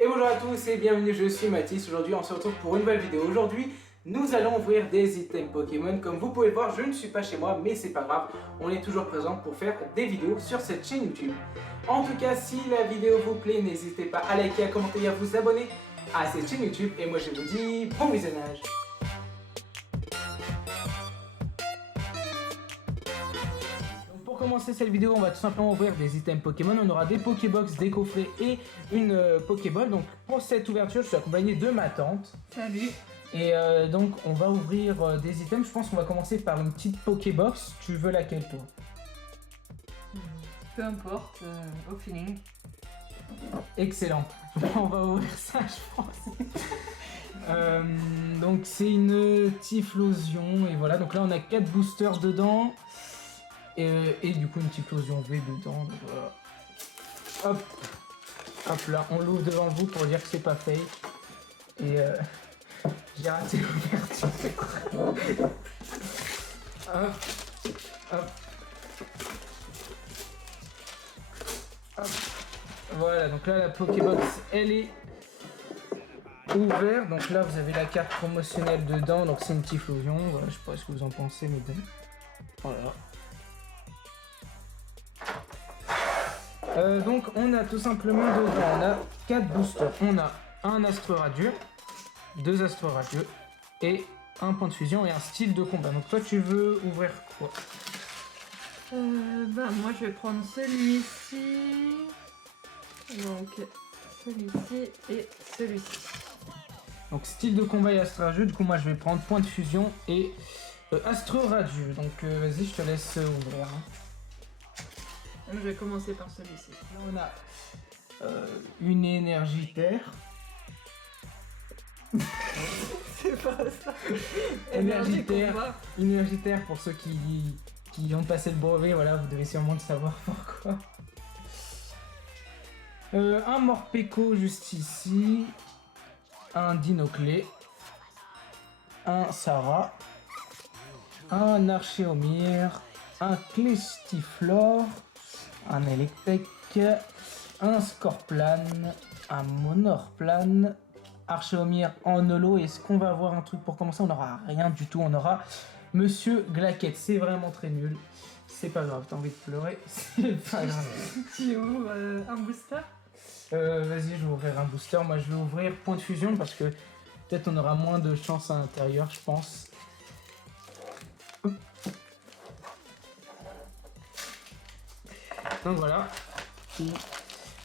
Et bonjour à tous et bienvenue, je suis Mathis. Aujourd'hui on se retrouve pour une nouvelle vidéo. Aujourd'hui nous allons ouvrir des items Pokémon. Comme vous pouvez le voir, je ne suis pas chez moi, mais c'est pas grave, on est toujours présent pour faire des vidéos sur cette chaîne YouTube. En tout cas, si la vidéo vous plaît, n'hésitez pas à liker, à commenter et à vous abonner à cette chaîne YouTube. Et moi je vous dis bon visionnage. Pour commencer cette vidéo, on va tout simplement ouvrir des items Pokémon. On aura des Pokébox, des coffrets et une Pokéball. Donc pour cette ouverture, je suis accompagné de ma tante. Salut. Et donc on va ouvrir des items. Je pense qu'on va commencer par une petite Pokébox. Tu veux laquelle toi? Peu importe, au feeling. Excellent. On va ouvrir ça, je pense. Donc c'est une Typhlosion. Et voilà, donc là on a 4 boosters dedans. Et du coup une Typhlosion V dedans. Donc voilà. Hop. Hop là, on l'ouvre devant vous pour dire que c'est pas fake. Et j'ai raté l'ouverture. Hop. Hop. Hop. Voilà, donc là la Pokébox elle est ouverte. Donc là vous avez la carte promotionnelle dedans. Donc c'est une Typhlosion. Voilà, je sais pas ce que vous en pensez, mais bon. Voilà. Donc on a tout simplement dedans, on a 4 boosters. On a un Astre Radieux, 2 Astres Radieux et un point de fusion et un style de combat. Donc toi tu veux ouvrir quoi? Moi je vais prendre celui-ci. Donc celui-ci et celui-ci. Donc style de combat et Astre Radieux. Du coup moi je vais prendre point de fusion et Astre Radieux. Donc vas-y, je te laisse ouvrir. Hein. Je vais commencer par celui-ci. Là on a une énergie terre. C'est pas ça. Énergie terre. combat. Énergie terre pour ceux qui ont passé le brevet, voilà, vous devez sûrement le savoir pourquoi. Un Morpeko juste ici. Un Dinoclé. Un Sarah. Un Archéomir. Un Clestiflore. Un Electek, un Scorplan, un Monorplan, Archéomir en holo. Est-ce qu'on va avoir un truc pour commencer? On n'aura rien du tout, on aura Monsieur Glaquette. C'est vraiment très nul. C'est pas grave, t'as envie de pleurer, c'est pas grave. Tu ouvres un booster? Vas-y, je vais ouvrir un booster. Moi, je vais ouvrir point de fusion parce que peut-être on aura moins de chance à l'intérieur, je pense. Donc voilà,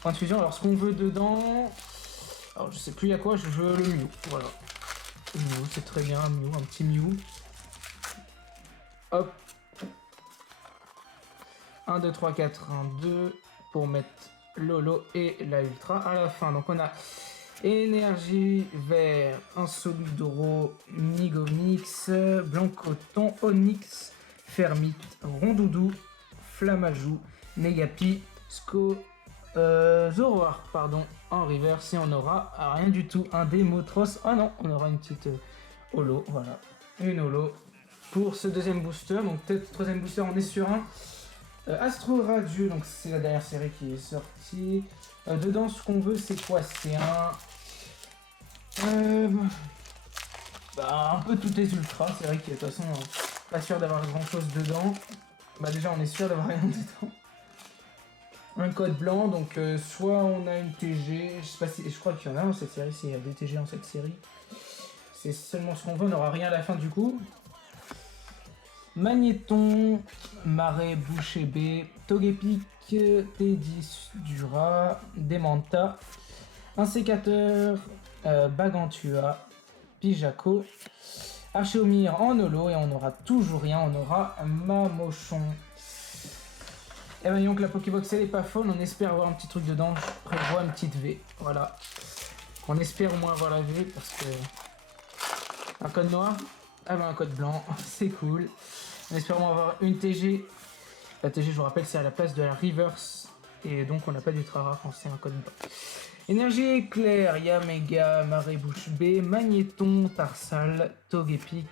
point de fusion. Alors ce qu'on veut dedans, alors je sais plus il y a quoi, je veux le Mew, voilà. Mew, c'est très bien, un Mew, un petit Mew. Hop. 1, 2, 3, 4, 1, 2, pour mettre Lolo et la Ultra à la fin. Donc on a énergie vert, un Solidoro, Nigomix, Blancoton, Onyx, Fermite, Rondoudou, Flamajou, Negapi, Zoroark, pardon, en reverse. Et on aura rien du tout, un Démotros. Ah non, on aura une petite holo, voilà, une holo pour ce deuxième booster. Donc peut-être troisième booster, on est sur un Astre Radieux, donc c'est la dernière série qui est sortie. Dedans, ce qu'on veut, c'est quoi? C'est un un peu toutes les ultras. C'est vrai que de toute façon, pas sûr d'avoir grand chose dedans. Bah déjà, on est sûr d'avoir rien dedans. Un code blanc, donc soit on a une TG, je sais pas si, je crois qu'il y en a dans cette série, s'il y a des TG dans cette série. C'est seulement ce qu'on veut, on n'aura rien à la fin du coup. Magnéton, Marais, Boucher B, Togepic, T10, Dura, Demanta, un sécateur, Bagantua, Pijaco, Archéomir en holo et on n'aura toujours rien, on aura Mamochon. Et ben donc la Pokébox elle est pas folle, on espère avoir un petit truc dedans, je prévois une petite V, voilà. On espère au moins avoir la V parce que... Un code noir? Ah ben un code blanc, c'est cool. On espère avoir une TG. La TG je vous rappelle c'est à la place de la reverse. Et donc on n'a pas d'ultra rare quand c'est un code blanc. Énergie éclair, Yamega, Marée Bouche B, Magnéton, Tarsal, Togepic,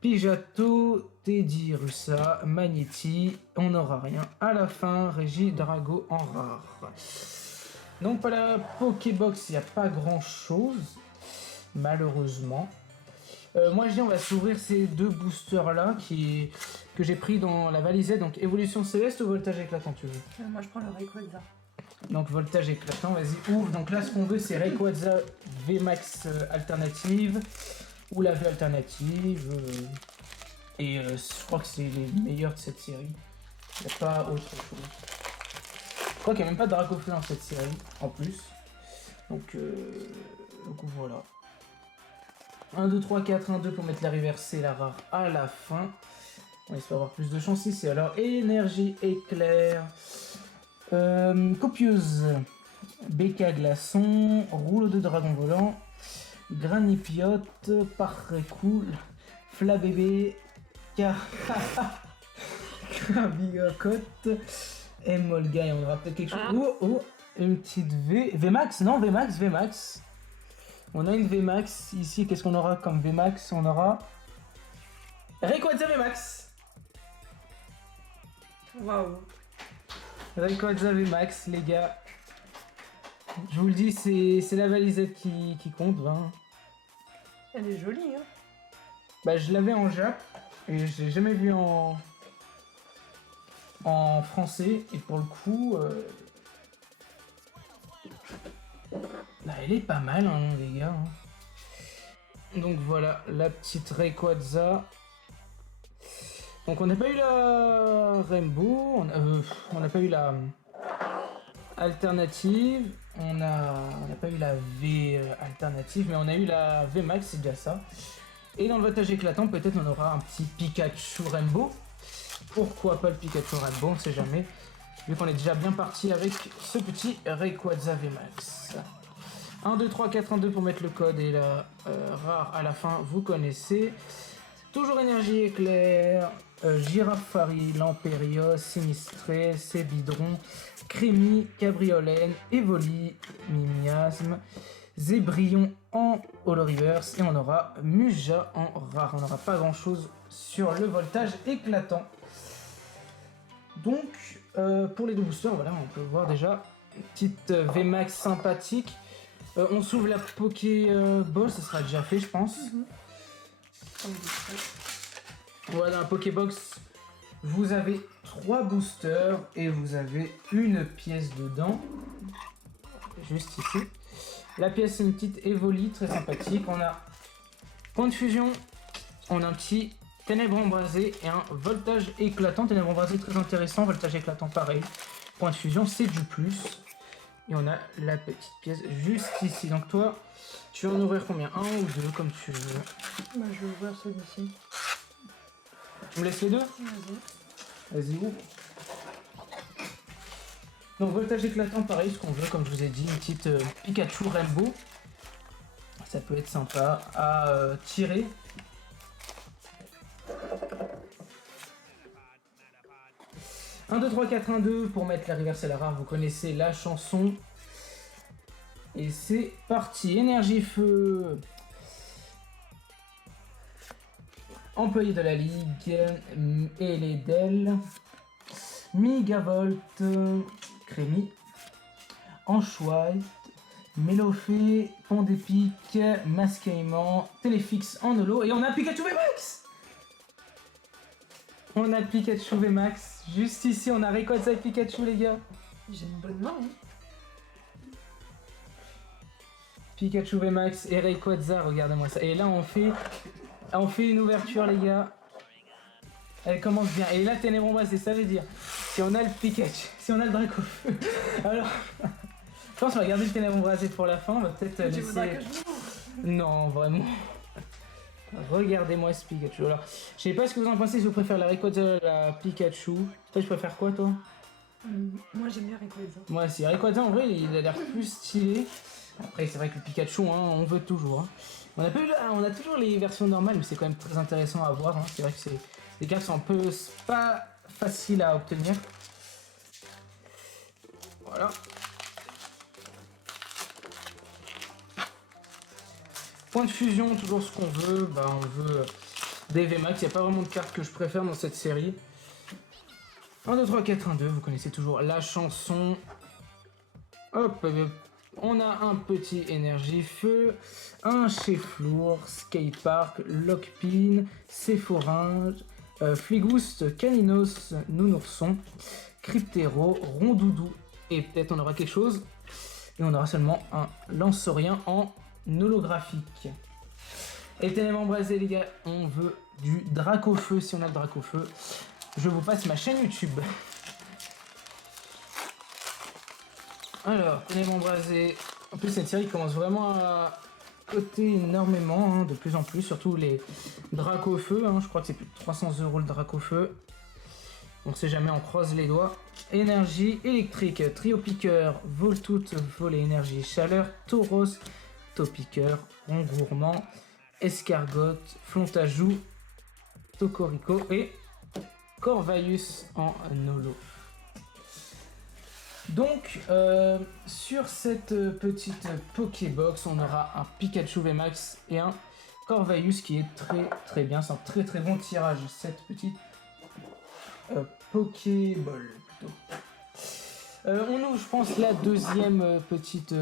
Pijato, Teddy, Russa, Magnéti, on n'aura rien. À la fin, Régie Drago en rare. Donc pour la Pokébox, il n'y a pas grand chose, malheureusement. Moi je dis on va s'ouvrir ces deux boosters là que j'ai pris dans la valisette. Donc évolution céleste ou voltage éclatant tu veux? Moi je prends le Rayquaza. Donc voltage éclatant, vas-y ouvre. Donc là ce qu'on veut c'est Rayquaza VMAX alternative ou la V alternative. Je crois que c'est les meilleurs de cette série. Il n'y a pas autre chose. Je crois qu'il n'y a même pas de Dracofeu dans cette série en plus. Donc voilà. 1, 2, 3, 4, 1, 2 pour mettre la reverse et la rare à la fin. On espère avoir plus de chance ici. Alors, énergie éclair. Copieuse. BK glaçon. Rouleau de dragon volant. Granipiote. Parcool. Flabébé. Crabicote. Emolga. Et on aura peut-être quelque chose. Oh, une petite V. VMAX. Non, VMAX. On a une VMAX ici, qu'est-ce qu'on aura comme VMAX? On aura Rayquaza VMAX. Waouh. Rayquaza VMAX, les gars. Je vous le dis, c'est la valisette qui compte. Hein. Elle est jolie, hein. Bah, je l'avais en Jap et je l'ai jamais vu en français. Et pour le coup, bah, elle est pas mal, hein, les gars. Hein. Donc voilà, la petite Rayquaza. Donc on n'a pas eu la Rainbow, on n'a pas eu la alternative, on n'a pas eu la V alternative, mais on a eu la V Max, c'est déjà ça. Et dans le voltage éclatant, peut-être on aura un petit Pikachu Rainbow. Pourquoi pas le Pikachu Rainbow, on sait jamais. Vu qu'on est déjà bien parti avec ce petit Rayquaza V Max. 1, 2, 3, 4, 1, 2 pour mettre le code et la rare à la fin, vous connaissez. Toujours énergie éclair, Girafari, Lampérios, Sinistré, Cébidron, Crémi, Cabriolène, Evoli, Mimiasme, Zébrion en Holo Reverse et on aura Muja en rare. On n'aura pas grand chose sur le voltage éclatant. Donc pour les deux boosters, voilà, on peut voir déjà une petite VMAX sympathique. On s'ouvre la Pokéball, ça sera déjà fait je pense. Voilà, dans la Pokébox, vous avez 3 boosters et vous avez une pièce dedans. Juste ici. La pièce c'est une petite Evoli très sympathique. On a point de fusion, on a un petit ténèbres embrasées et un voltage éclatant. Ténèbres embrasées très intéressant, voltage éclatant pareil. Point de fusion c'est du plus. Et on a la petite pièce juste ici. Donc toi, tu vas en ouvrir combien? 1 ou 2 comme tu veux. Bah, je vais ouvrir celui-ci. Tu me laisses les deux? Vas-y. Vas-y, ouvre. Donc voltage éclatant, pareil, ce qu'on veut, comme je vous ai dit, une petite Pikachu Rainbow. Ça peut être sympa à tirer. « 1, 2, 3, 4, 1, 2 pour mettre la reverse et la rare, vous connaissez la chanson. Et c'est parti. Énergie feu. Employé de la Ligue. Eledel. Migavolt. Crémi. Anchoite. Mélofée. Pont d'épique. Masquaillement. Téléfix en holo. Et on a Pikachu VMAX. On a Pikachu VMAX. Juste ici, on a Rayquaza et Pikachu, les gars. J'ai une bonne main, hein. Pikachu VMAX et Rayquaza, regardez-moi ça. Et là, on fait une ouverture, les gars. Elle commence bien. Et là, Ténèbres embrasées, ça veut dire, si on a le Pikachu, si on a le Dracofeu, alors, je pense qu'on va garder le Ténèbres embrasées pour la fin. On va peut-être laisser... Non, vraiment. Regardez-moi ce Pikachu. Alors, je sais pas ce que vous en pensez, si vous préférez la Rayquaza ou la Pikachu. Toi, je préfère quoi, toi? Moi, j'aime bien Rayquaza. Moi, si Rayquaza, en vrai, il a l'air plus stylé. Après, c'est vrai que le Pikachu, hein, on veut toujours. Hein. On a toujours les versions normales, mais c'est quand même très intéressant à voir. Hein. C'est vrai que c'est des cartes qui sont un peu pas faciles à obtenir. Voilà. Point de fusion, toujours ce qu'on veut. Bah, on veut des VMAX. Il n'y a pas vraiment de cartes que je préfère dans cette série. 1, 2, 3, 4, 1, 2. Vous connaissez toujours la chanson. Hop, on a un petit énergie feu, un chef-lourd, skatepark, lockpin, Sephoringe, Fligoost, Caninos, Nounourson, Cryptero, Rondoudou, et peut-être on aura quelque chose. Et on aura seulement un Lanceorien en holographique. Et télément brasé les gars, on veut du Dracofeu. Si on a le Dracofeu, je vous passe ma chaîne YouTube. Alors, télément brasé. En plus cette série commence vraiment à coter énormément, hein, de plus en plus, surtout les Dracofeu, hein, je crois que c'est plus de 300 € le Dracofeu. On sait jamais, on croise les doigts. Énergie électrique, Trio Piqueur, Voltout, Volet énergie chaleur, Tauros, Taupiqueur, Rond Gourmand, Escargotte, Flontajou, Tocorico et Corvaius en holo. Donc, sur cette petite Pokébox, on aura un Pikachu VMAX et un Corvaius qui est très bien. C'est un très bon tirage, cette petite Pokéball plutôt. On ouvre, je pense, la deuxième petite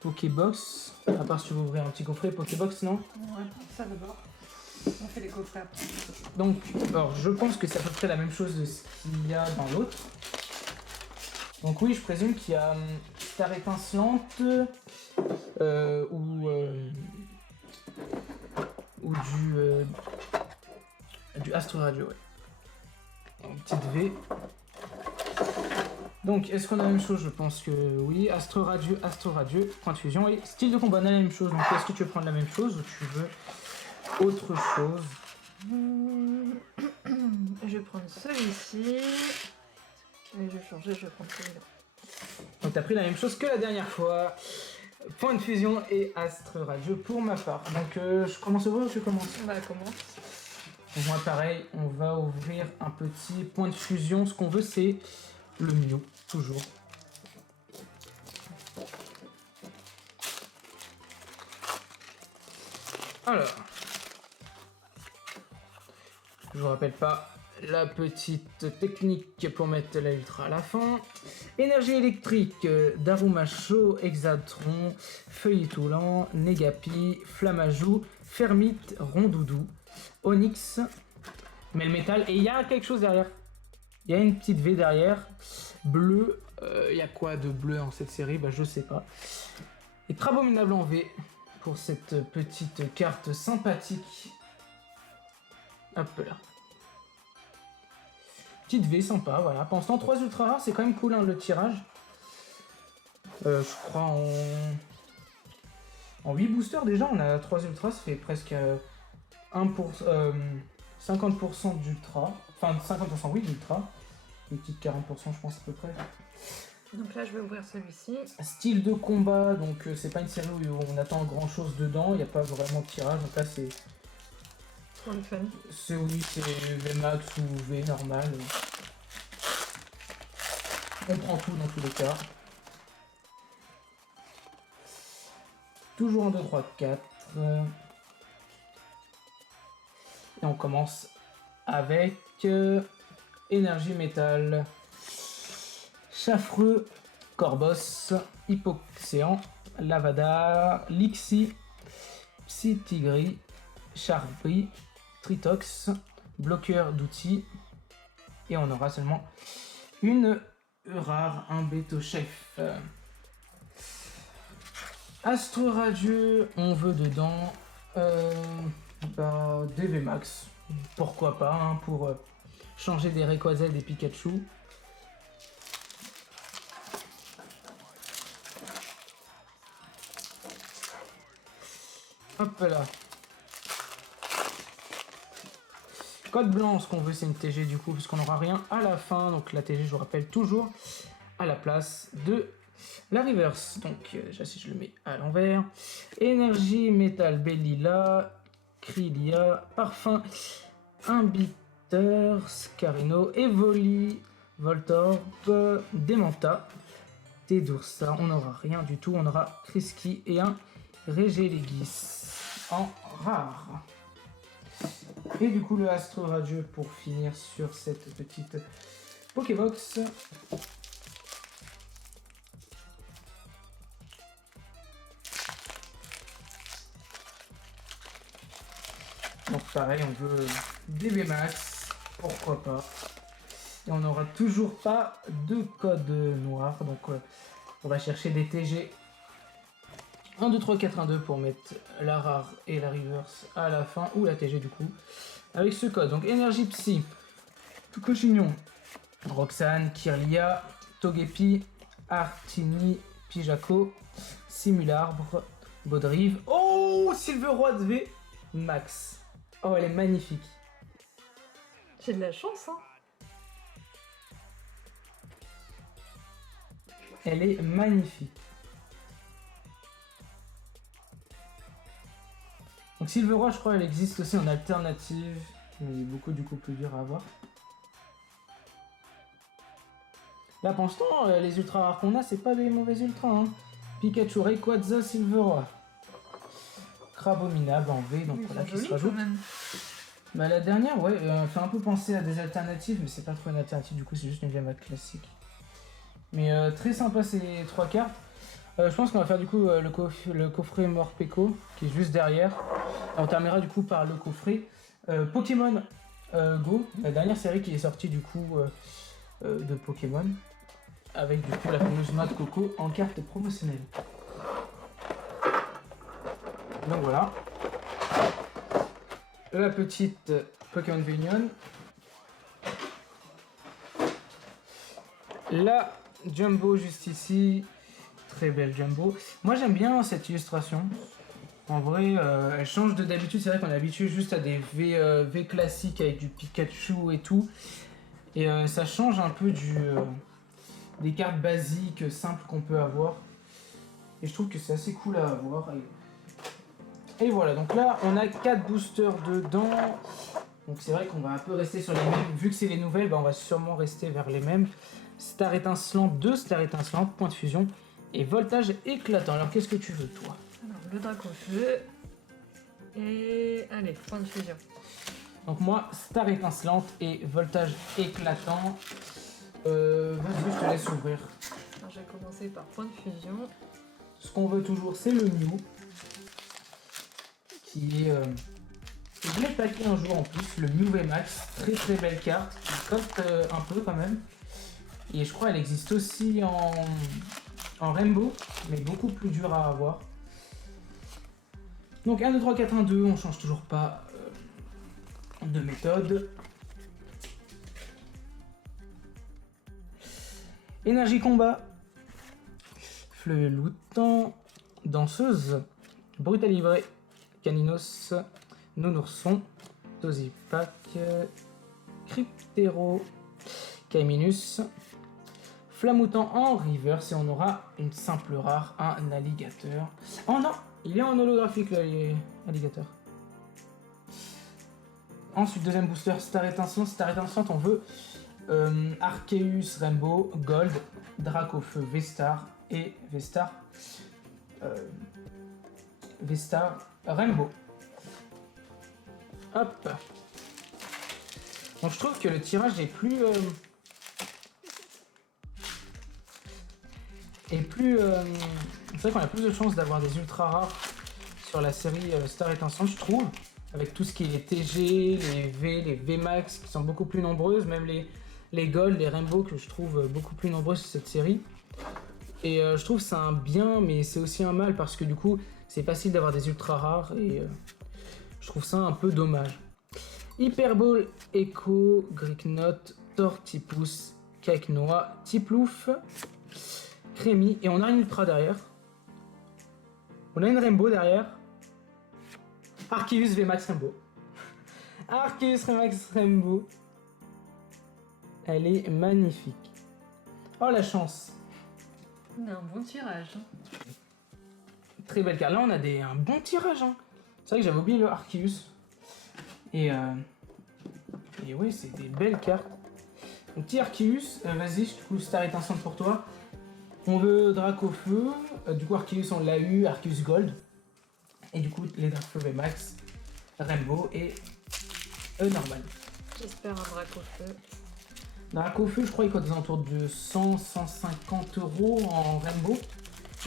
Pokébox. À part si tu veux ouvrir un petit coffret Pokébox, non? Ouais, ça d'abord. On fait les coffrets après. Donc, alors, je pense que c'est à peu près la même chose de ce qu'il y a dans l'autre. Donc oui, je présume qu'il y a Star étincelante ou du Astro Radio, ouais. Une petite V. Donc, est-ce qu'on a la même chose? Je pense que oui. Astro Radio, point de fusion. Et style de combat, on a la même chose. Donc, est-ce que tu veux prendre la même chose ou tu veux autre chose? Je vais prendre celui-ci. Et je vais changer, je vais prendre celui-là. Donc, t'as pris la même chose que la dernière fois. Point de fusion et Astro Radio pour ma part. Donc, je commence à ouvrir ou tu commences? Bah, commence. Donc, moi, pareil, on va ouvrir un petit point de fusion. Ce qu'on veut, c'est le Mew, toujours. Alors, je vous rappelle pas la petite technique pour mettre la ultra à la fin. Énergie électrique, Darumacho, Exatron, Feuilletoulant, Negapi, Flamajou, Fermite, Rondoudou, Onyx, Melmetal, et il y a quelque chose derrière. Il y a une petite V derrière. Bleu, il y a quoi de bleu en cette série? Bah je sais pas. Et Crabominable en V pour cette petite carte sympathique. Hop là. Petite V sympa, voilà. Pour l'instant, 3 ultra rares, c'est quand même cool hein, le tirage. Je crois en 8 boosters déjà, on a 3 ultras, ça fait presque 50% d'ultra. Enfin 50% oui d'ultra. Une petite 40% je pense à peu près. Donc là je vais ouvrir celui-ci. Style de combat, donc c'est pas une série où on attend grand chose dedans, il n'y a pas vraiment de tirage, donc là c'est... Pour le fun. C'est oui, c'est VMAX ou V normal. On prend tout dans tous les cas. Toujours en 2, 3, 4. Et on commence avec énergie métal, Chafreux, Corbos, Hypoxéan, Lavada, Lixi, Psytigri, Charbri, Tritox, bloqueur d'outils, et on aura seulement une rare, un Beto Chef. Astro Radieux, on veut dedans des VMAX, pourquoi pas, hein, pour changer des Rayquaza et des Pikachu. Hop là. Code blanc, ce qu'on veut c'est une TG du coup, puisqu'on n'aura rien à la fin. Donc la TG, je vous rappelle, toujours à la place de la reverse. Donc déjà si je le mets à l'envers. Énergie, métal, Bellila, Krylia, Parfum, Imbiteur, Scarino, Evoli, Voltorb, Dementa, Tedursa. On n'aura rien du tout. On aura Kriski et un Regieleki en rare. Et du coup le Astro Radieux pour finir sur cette petite Pokébox. Donc pareil, on veut des VMAX, pourquoi pas. Et on n'aura toujours pas de code noir, donc on va chercher des TG 1, 2, 3, 4, 1, 2 pour mettre la rare et la reverse à la fin, ou la TG du coup, avec ce code. Donc énergie psy, Tukochignon, Roxane, Kirlia, Togepi, Artini, Pijako, Simularbre, Baudrive. Oh, Silveroi V Max. Oh, elle est magnifique. J'ai de la chance, hein. Elle est magnifique. Donc Silveroi, je crois, elle existe aussi en alternative, mais il est beaucoup du coup plus dur à avoir. Là, pour l'instant, les ultra rares qu'on a, c'est pas des mauvais ultras. Hein. Pikachu, Rayquaza, Silveroi. Crabominable en V, donc voilà qui se rajoute. Bah, la dernière, ouais, fait un peu penser à des alternatives, mais c'est pas trop une alternative, du coup, c'est juste une VMAX classique. Mais très sympa ces 3 cartes. Je pense qu'on va faire du coup le coffret Morpeko, qui est juste derrière. On terminera du coup par le coffret Pokémon Go, la dernière série qui est sortie du coup de Pokémon, avec du coup la fameuse noix de coco en carte promotionnelle. Donc voilà. La petite Pokémon Union. La Jumbo juste ici. Très belle Jumbo. Moi j'aime bien cette illustration. En vrai, elle change de d'habitude. C'est vrai qu'on est habitué juste à des V classiques avec du Pikachu et tout. Et ça change un peu des cartes basiques, simples qu'on peut avoir. Et je trouve que c'est assez cool à avoir. Et voilà, donc là on a 4 boosters dedans. Donc c'est vrai qu'on va un peu rester sur les mêmes. Vu que c'est les nouvelles, bah, on va sûrement rester vers les mêmes. Star étincelante, 2 Star étincelantes, point de fusion. Et voltage éclatant. Alors qu'est-ce que tu veux toi? Alors le Dracofeu. Et allez, point de fusion. Donc moi, Star étincelante et voltage éclatant. Vas-y, je te laisse ouvrir. Alors, je vais commencer par point de fusion. Ce qu'on veut toujours, c'est le Mew. Qui est... je l'ai packé un jour en plus, le Mew VMAX. Très très belle carte, qui coste un peu quand même. Et je crois qu'elle existe aussi en Rainbow, mais beaucoup plus dur à avoir. Donc 1, 2, 3, 4, 1, 2, on change toujours pas de méthode. Énergie combat. Fleloutant. Danseuse. Brutalivré. Caninos. Nounourson. Tozipac. Cryptero. Kaiminus. Flamoutant en reverse et on aura une simple rare, un alligator. Oh non, il est en holographique l'alligator. Ensuite, deuxième booster, Star étincelante. Star étincelante, on veut Arceus Rainbow, Gold, Dracofeu V-Star et V-Star Rainbow. Hop. Donc je trouve que le tirage est plus... c'est vrai qu'on a plus de chances d'avoir des ultra rares sur la série Star étincelante, je trouve, avec tout ce qui est les TG, les V, les VMAX qui sont beaucoup plus nombreuses, même les Gold, les Rainbow que je trouve beaucoup plus nombreuses sur cette série. Et je trouve que c'est un bien, mais c'est aussi un mal parce que du coup, c'est facile d'avoir des ultra rares et je trouve ça un peu dommage. Hyperball, Echo, Gricknot, Tortipus, Cakenoa, Tiplouf, Crémy, et on a une ultra derrière. On a une Rainbow derrière. Arceus VMAX Rainbow. Arceus VMAX Rainbow. Elle est magnifique. Oh la chance. On a un bon tirage. Très belle carte. Là on a un bon tirage. Hein. C'est vrai que j'avais oublié le Arceus. Et ouais, c'est des belles cartes. Donc petit Arceus, vas-y, je te coupe Star étincelante pour toi. On veut Dracofeu, du coup Arceus on l'a eu, Arceus Gold. Et du coup les Dracofeu VMAX, Rainbow et normal. J'espère un Dracofeu. Dracofeu, je crois qu'il coûte des alentours de 100-150 € en Rainbow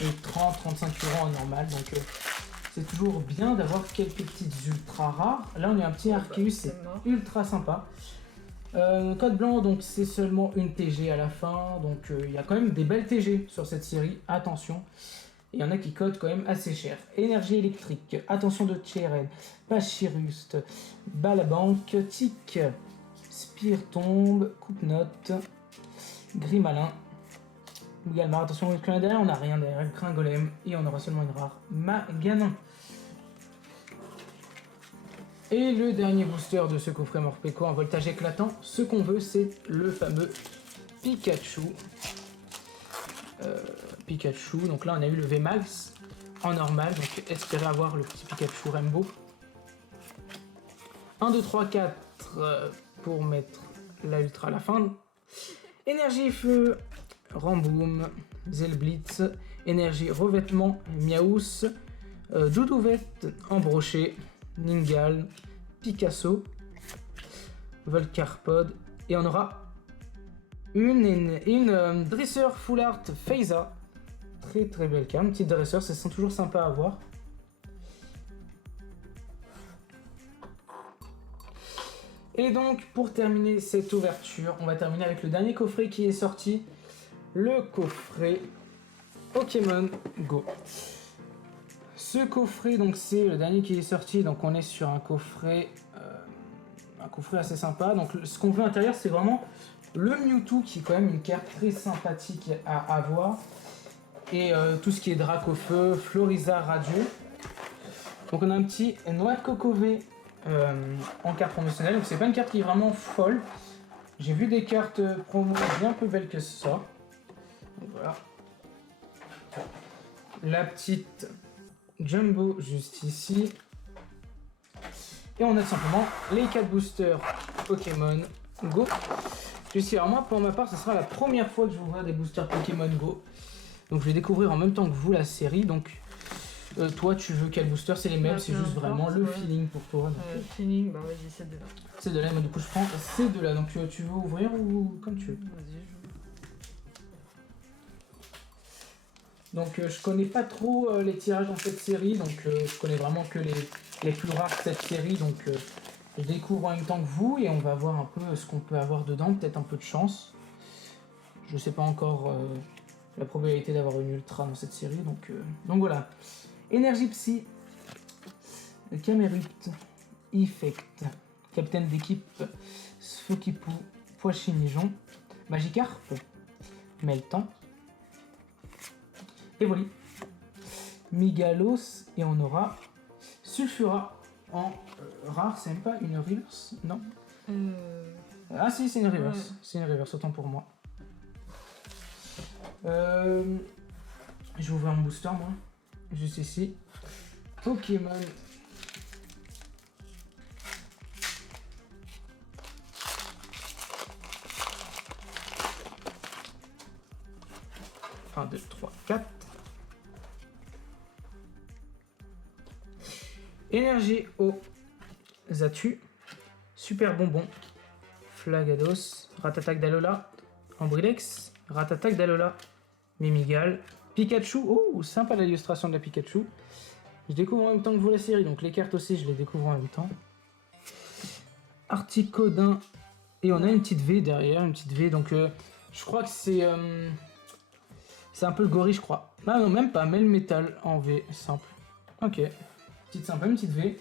et 30-35 € en normal. Donc C'est toujours bien d'avoir quelques petites ultra rares. Là, on a un petit Arceus, c'est ultra sympa. Code blanc, donc c'est seulement une TG à la fin. Donc il y a quand même des belles TG sur cette série. Attention. Il y en a qui codent quand même assez cher. Énergie électrique, attention de Tcheren, Pachyrust, Balabank, Tic, Spire tombe, Coupe-note, Grimalin, Galmar, attention au clan derrière, on n'a rien derrière, Gringolem, et on aura seulement une rare Maganon. Et le dernier booster de ce coffret Morpeko en voltage éclatant, ce qu'on veut c'est le fameux Pikachu. Pikachu, donc là on a eu le VMAX en normal, donc espérez avoir le petit Pikachu Rainbow. 1, 2, 3, 4 pour mettre la ultra à la fin. Énergie feu, Ramboom, Zelblitz, énergie revêtement, Miaous, Doudouvette, Embroché, Ningal, Picasso, Volcarpod, et on aura une dresseur full art Faiza. Très très belle carte, petite dresseur, ça sent toujours sympa à voir. Et donc pour terminer cette ouverture, on va terminer avec le dernier coffret qui est sorti, le coffret Pokémon Go. Ce coffret, donc c'est le dernier qui est sorti, donc on est sur un coffret assez sympa. Donc ce qu'on veut à l'intérieur, c'est vraiment le Mewtwo qui est quand même une carte très sympathique à avoir. Et tout ce qui est Dracofeu, Floriza, Radieux. Donc on a un petit Noix de Coco V en carte promotionnelle. Donc c'est pas une carte qui est vraiment folle. J'ai vu des cartes promo bien plus belles que ça. Donc voilà. La petite Jumbo juste ici. Et on a simplement les 4 boosters Pokémon Go. Ici, alors moi pour ma part, ce sera la première fois que je vais ouvrir des boosters Pokémon Go. Donc je vais découvrir en même temps que vous la série. Donc toi tu veux quel booster? C'est les mêmes, c'est juste vraiment le feeling pour toi. Feeling, bah vas-y, c'est de là. C'est de là, moi du coup je prends ces deux là. Donc tu veux ouvrir ou comme tu veux? Vas-y, Donc je connais pas trop les tirages dans cette série. Donc je connais vraiment que les plus rares de cette série. Donc je découvre en même temps que vous et on va voir un peu ce qu'on peut avoir dedans. Peut-être un peu de chance. Je sais pas encore la probabilité d'avoir une ultra dans cette série. Donc voilà. Énergie Psy, Camerupt, Effect, Capitaine d'équipe, Sfokipou, Poichinijon, Magikarp, Meltan, Evoli, Migalos, et on aura Sulfura en rare. C'est même pas une reverse? Non. Ah si, c'est une reverse. Ouais. C'est une reverse, autant pour moi. Je vais ouvrir mon booster moi. Juste ici. Pokémon. Un, 2, 3, 4. Énergie eau. Zatu. Super bonbon. Flagados. Ratatak d'Alola. Ambrilex. Ratatak d'Alola. Mimigal. Pikachu. Oh, sympa l'illustration de la Pikachu. Je découvre en même temps que vous la série, donc les cartes aussi, je les découvre en même temps. Articodin. Et on a une petite V derrière, une petite V. Donc je crois que c'est un peu le gorille, je crois. Ah non, même pas. Melmetal en V, simple. Ok. Petite sympa, une petite V.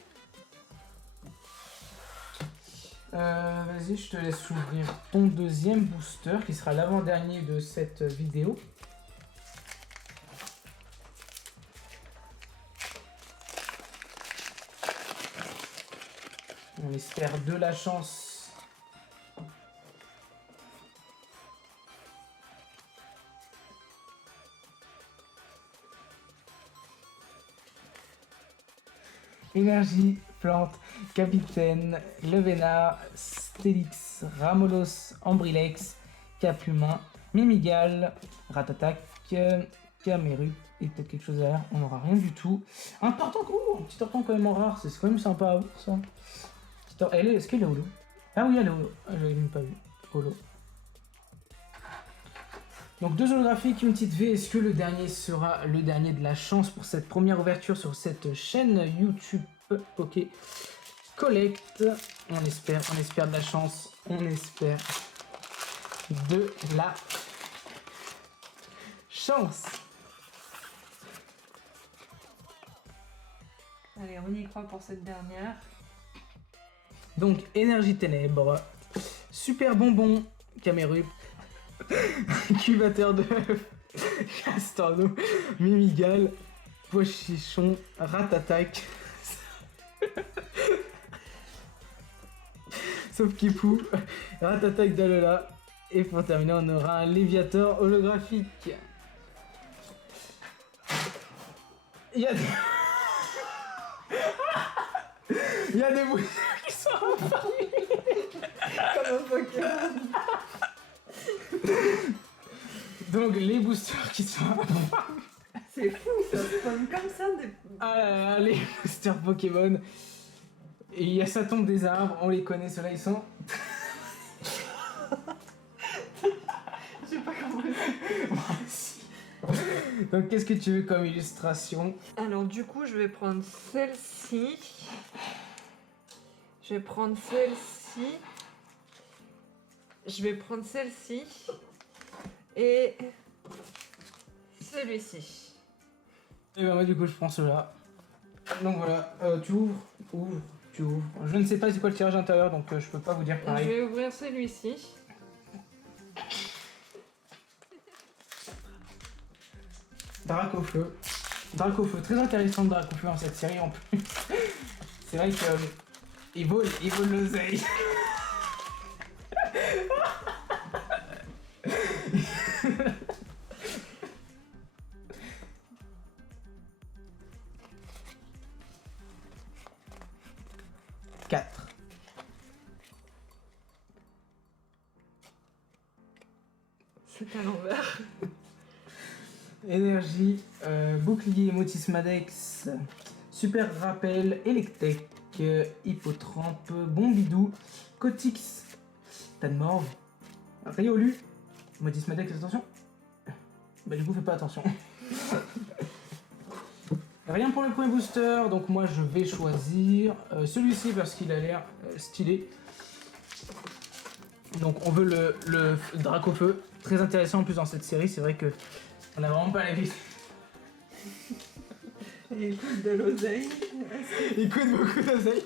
Vas-y, je te laisse ouvrir ton deuxième booster, qui sera l'avant-dernier de cette vidéo. On espère de la chance. Énergie, plante, capitaine, Levena, Stélix, Ramolos, Ambrilex, Capumain, Mimigal, Ratatak, Cameru, et peut-être quelque chose derrière, on n'aura rien du tout. Un tortan, un petit tortan quand même en rare, c'est quand même sympa ça. Est-ce qu'elle est holo? Ah oui, elle est holo. Ah, j'avais même pas vu. Holo. Donc 2 holographiques, une petite V. Est-ce que le dernier sera le dernier de la chance pour cette première ouverture sur cette chaîne YouTube Poké Collect? On espère de la chance, on espère de la chance. Allez, on y croit pour cette dernière. Donc énergie ténèbres, super bonbon, Camérup, incubateur de Castorno, Mimigal, Pochichon, Ratatak, sauf Kipou, Ratatak d'Alola, et pour terminer on aura un Léviator holographique. Il y a des... Il y a des boosters qui sont apparus comme un Pokémon. Donc les boosters qui sont apparus. C'est fou, ça spawn comme ça des... Ah là là, les boosters Pokémon. Et il y a ça tombe des arbres, on les connaît, ceux-là ils sont... Je sais pas comment le faire. Donc qu'est-ce que tu veux comme illustration? Alors du coup, je vais prendre celle-ci. Je vais prendre celle-ci. Je vais prendre celle-ci. Et celui-ci. Et ben moi du coup je prends ceux-là. Donc voilà, tu ouvres, tu ouvres. Je ne sais pas c'est quoi le tirage intérieur donc je peux pas vous dire Je pareil. vais ouvrir celui-ci. Dracofeu. Dracofeu, très intéressant de Dracofeu dans cette série en plus. C'est vrai que il vaut l'oseille. Quatre. C'est à l'envers. Énergie, bouclier, Motis Madex, super rappel, Electek, Hippotrampe, Bombidou, Cotix, Tanmorve, Riolu, Motis Madex, attention. Bah du coup fais pas attention. Rien pour le premier booster, donc moi je vais choisir celui-ci parce qu'il a l'air stylé. Donc on veut le Dracofeu, très intéressant en plus dans cette série, c'est vrai que on a vraiment pas la vie. Il coûte de l'oseille. Il coûte beaucoup d'oseille.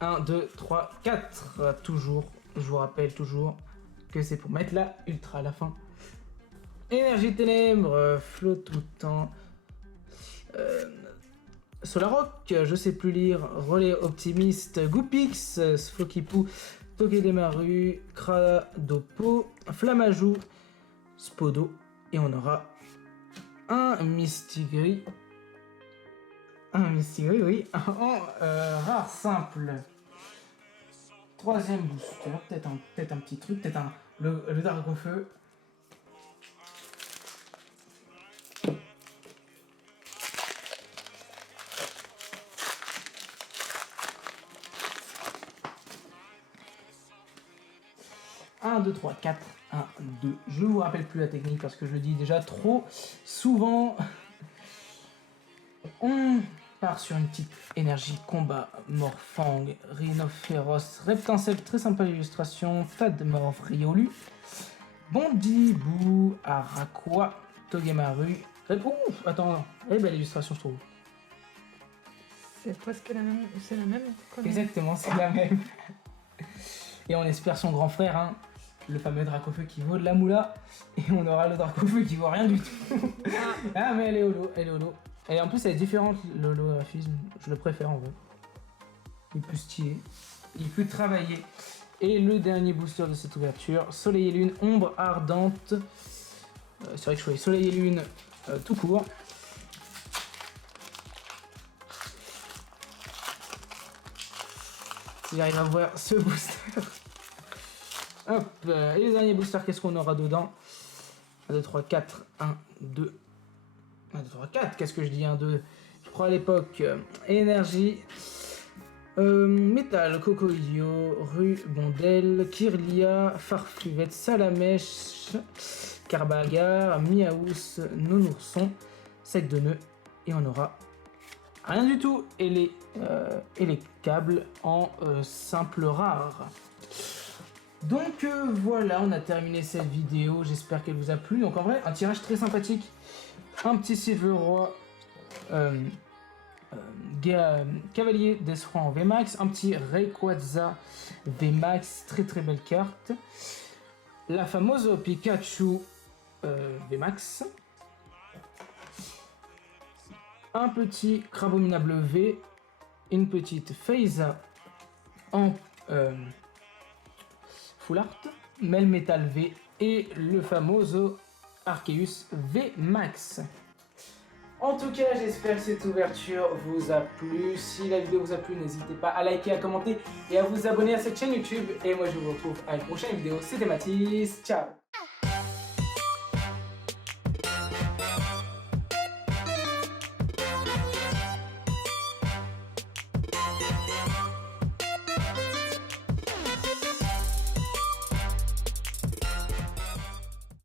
1, 2, 3, 4. Toujours, je vous rappelle toujours que c'est pour mettre la ultra à la fin. Énergie ténèbres, flot tout le temps. Solarock, je sais plus lire. Relais optimiste, Goupix, Sfokipou, Togedemaru, Kradopo, Flamajou, Spodo. Et on aura un Mistigris. Un Mistigris, oui. En rare simple. Troisième booster. Peut-être un petit truc. Peut-être le Dracofeu. Un, 2, 3, 4, 1, 2. Je vous rappelle plus la technique parce que je le dis déjà trop souvent. On part sur une petite énergie combat. Morphang, Rhinophéros, Reptincelle, très sympa l'illustration. Tadmorph, Riolu. Bondibou, Araqua, Togemaru. Attends, elle est belle l'illustration, je trouve. C'est presque la même. C'est la même. Exactement, c'est la même. Et on espère son grand frère, hein, le fameux Dracofeu qui vaut de la moula. Et on aura le Dracofeu qui vaut rien du tout. Ah, mais elle est holo, elle est holo. Et en plus, elle est différente, l'holographisme. Je le préfère en vrai. Il est plus stylé. Il est plus travaillé. Et le dernier booster de cette ouverture, Soleil et Lune, Ombre Ardente. C'est vrai que je choisis Soleil et Lune tout court. Si j'arrive à voir ce booster. Hop, et les derniers boosters, qu'est-ce qu'on aura dedans? 1, 2, 3, 4, 1, 2. 1, 2, 3, 4, qu'est-ce que je dis? 1, 2. Je crois à l'époque, énergie, Métal, Cocoidio, Rue Bondel, Kirlia, Farfluette, Salamèche, Carbagar, Miaous, Nounourson, Sec de nœud, et on aura rien du tout. Et les câbles en simple rare. Donc voilà, on a terminé cette vidéo, j'espère qu'elle vous a plu. Donc en vrai, un tirage très sympathique. Un petit Silver Roi, Cavalier d'Esfranc en VMAX, un petit Rayquaza VMAX, très très belle carte. La fameuse Pikachu VMAX. Un petit Crabominable V, une petite Faiza en Full Art, Melmetal V et le fameux Arceus V Max. En tout cas, j'espère que cette ouverture vous a plu. Si la vidéo vous a plu, n'hésitez pas à liker, à commenter et à vous abonner à cette chaîne YouTube. Et moi, je vous retrouve à une prochaine vidéo. C'était Mathis, ciao!